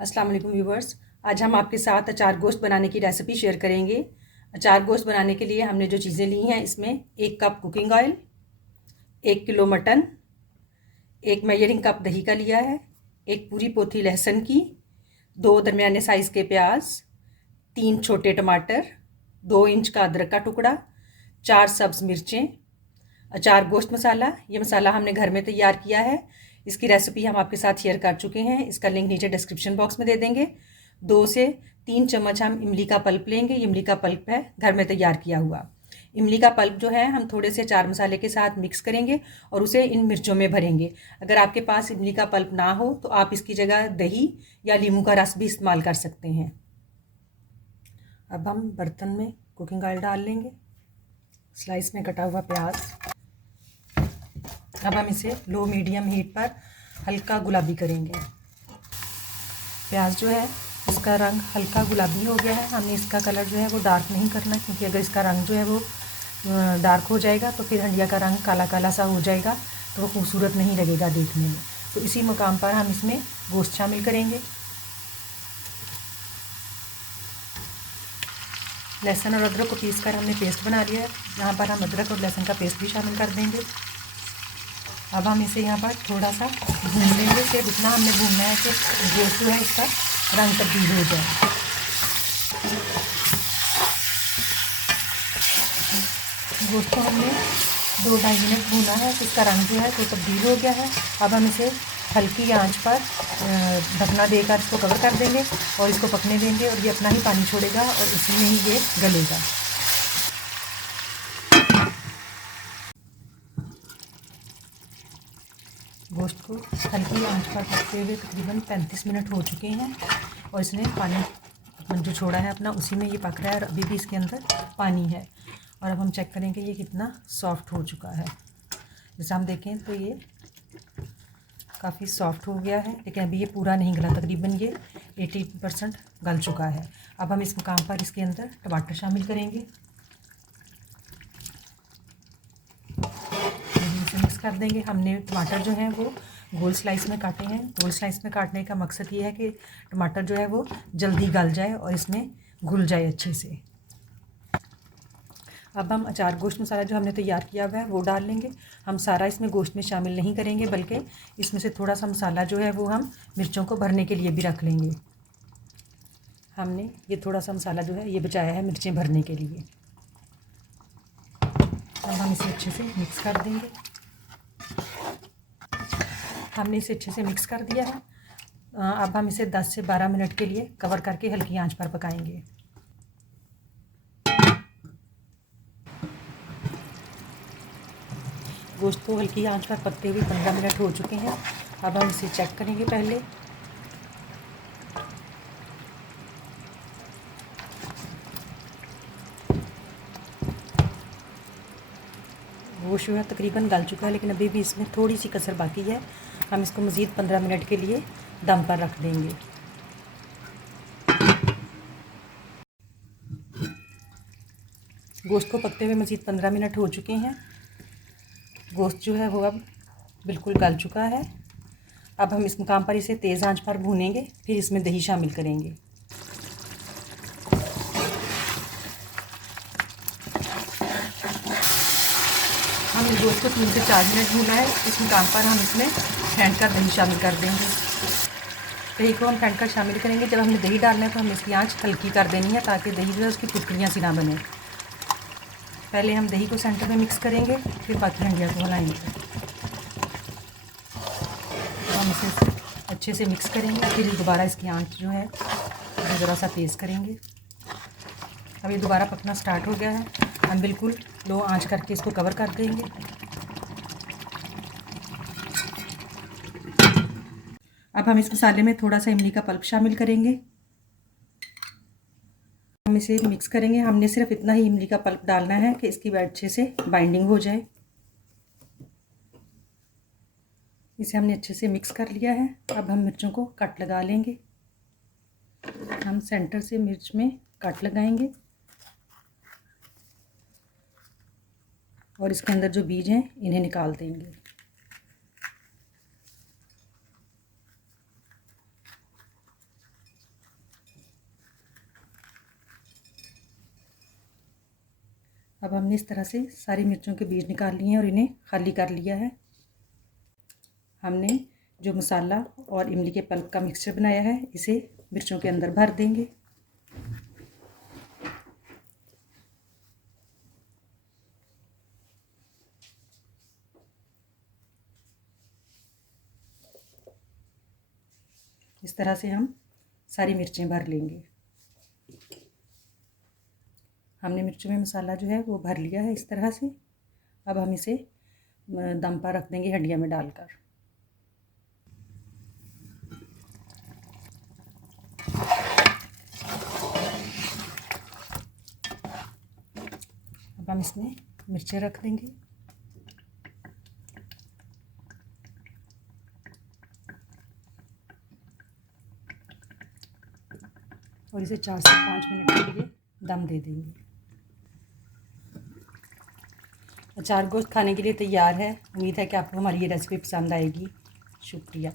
अस्सलाम वालेकुम व्यूवर्स। आज हम आपके साथ अचार गोश्त बनाने की रेसिपी शेयर करेंगे। अचार गोश्त बनाने के लिए हमने जो चीज़ें ली हैं, इसमें 1 cup cooking oil, 1 kilo mutton, 1 measuring cup दही का लिया है, एक पूरी पोथी लहसुन की, 2 दरमियाने साइज़ के प्याज, 3 छोटे टमाटर, 2 इंच का अदरक का टुकड़ा, 4 सब्ज़ मिर्चें। अचार गोश्त मसाला, ये मसाला हमने घर में तैयार किया है। इसकी रेसिपी हम आपके साथ शेयर कर चुके हैं, इसका लिंक नीचे डिस्क्रिप्शन बॉक्स में दे देंगे। 2 से 3 चम्मच हम इमली का पल्प लेंगे। इमली का पल्प है घर में तैयार किया हुआ। इमली का पल्प जो है हम थोड़े से चार मसाले के साथ मिक्स करेंगे और उसे इन मिर्चों में भरेंगे। अगर आपके पास इमली का पल्प ना हो तो आप इसकी जगह दही या नींबू का रस भी इस्तेमाल कर सकते हैं। अब हम बर्तन में कुकिंग ऑयल डाल लेंगे, स्लाइस में कटा हुआ प्याज। अब हम इसे लो मीडियम हीट पर हल्का गुलाबी करेंगे। प्याज जो है इसका रंग हल्का गुलाबी हो गया है। हमने इसका कलर जो है वो डार्क नहीं करना, क्योंकि अगर इसका रंग जो है वो डार्क हो जाएगा तो फिर हंडिया का रंग काला काला सा हो जाएगा, तो वो खूबसूरत नहीं लगेगा देखने में। तो इसी मुकाम पर हम इसमें गोश्त शामिल करेंगे। लहसुन और अदरक को पीस कर हमने पेस्ट बना लिया है। यहाँ पर हम अदरक और लहसुन का पेस्ट भी शामिल कर देंगे। अब हम इसे यहाँ पर थोड़ा सा भून लेंगे। सिर्फ इतना हमने भूनना है कि गोश्त जो है इसका रंग तब्दील हो जाए। गोश्त को हमने 2-2.5 मिनट भूना है, तो इसका रंग जो है तो तब्दील हो गया है। अब हम इसे हल्की आंच पर ढकना देकर इसको कवर कर देंगे और इसको पकने देंगे, और ये अपना ही पानी छोड़ेगा और उसी में ही ये गलेगा। गोश्त को हल्की आंच पर पकते हुए तकरीबन 35 मिनट हो चुके हैं और इसने पानी जो छोड़ा है अपना उसी में ये पक रहा है, और अभी भी इसके अंदर पानी है। और अब हम चेक करेंगे ये कितना सॉफ्ट हो चुका है। जैसे हम देखें तो ये काफ़ी सॉफ्ट हो गया है, लेकिन अभी ये पूरा नहीं गला, तकरीबन ये 80% गल चुका है। अब हम इस मुकाम पर इसके अंदर टमाटर शामिल करेंगे, इसे मिक्स कर देंगे। हमने टमाटर जो हैं वो गोल स्लाइस में काटे हैं। गोल स्लाइस में काटने का मकसद ये है कि टमाटर जो है वो जल्दी गल जाए और इसमें घुल जाए अच्छे से। अब हम अचार गोश्त मसाला जो हमने तैयार किया हुआ है वो डाल लेंगे। हम सारा इसमें गोश्त में शामिल नहीं करेंगे, बल्कि इसमें से थोड़ा सा मसाला जो है वो हम मिर्चों को भरने के लिए भी रख लेंगे। हमने ये थोड़ा सा मसाला जो है ये बचाया है मिर्चें भरने के लिए। अब हम इसे अच्छे से मिक्स कर देंगे। हमने इसे अच्छे से मिक्स कर दिया है। अब हम इसे 10 से 12 मिनट के लिए कवर करके हल्की आंच पर पकाएंगे। गोश्त को हल्की आंच पर पकते हुए 15 मिनट हो चुके हैं। अब हम इसे चेक करेंगे। पहले गोश्त जो है तकरीबन गल चुका है, लेकिन अभी भी इसमें थोड़ी सी कसर बाकी है। हम इसको मज़ीद 15 मिनट के लिए दम पर रख देंगे। गोश्त को पकते हुए मज़ीद 15 मिनट हो चुके हैं। गोश्त जो है वो अब बिल्कुल गल चुका है। अब हम इस मुकाम पर इसे तेज़ आंच पर भूनेंगे, फिर इसमें दही शामिल करेंगे। हमने गोश्त को 3 से 4 मिनट भूना है। इस मुकाम पर हम इसमें फेंट कर दही शामिल कर देंगे। दही को हम फेंट कर शामिल करेंगे। जब हमने दही डालना है तो हमें इसकी आंच हल्की कर देनी है, ताकि दही जो है उसकी टुकड़ियाँ सी ना बने। पहले हम दही को सेंटर में मिक्स करेंगे, फिर बाकी हंडिया को हिलाएंगे। हम इसे अच्छे से मिक्स करेंगे, फिर दोबारा इसकी आंच जो है वो ज़रा सा तेज़ करेंगे। अब ये दोबारा पकना स्टार्ट हो गया है। हम बिल्कुल लो आंच करके इसको कवर कर देंगे। अब हम इस मसाले में थोड़ा सा इमली का पल्प शामिल करेंगे। हम इसे मिक्स करेंगे। हमने सिर्फ इतना ही इमली का पल्प डालना है कि इसकी अच्छे से बाइंडिंग हो जाए। इसे हमने अच्छे से मिक्स कर लिया है। अब हम मिर्चों को कट लगा लेंगे। हम सेंटर से मिर्च में कट लगाएंगे और इसके अंदर जो बीज हैं इन्हें निकाल देंगे। अब हमने इस तरह से सारी मिर्चों के बीज निकाल लिए हैं और इन्हें खाली कर लिया है। हमने जो मसाला और इमली के पल्प का मिक्सचर बनाया है इसे मिर्चों के अंदर भर देंगे। इस तरह से हम सारी मिर्चें भर लेंगे। हमने मिर्चों में मसाला जो है वो भर लिया है इस तरह से। अब हम इसे दम पर रख देंगे हंडिया में डालकर। अब हम इसमें मिर्चें रख देंगे। और इसे 4 से 5 मिनट के लिए दम दे देंगे। अचार गोश्त खाने के लिए तैयार है। उम्मीद है कि आपको हमारी ये रेसिपी पसंद आएगी। शुक्रिया।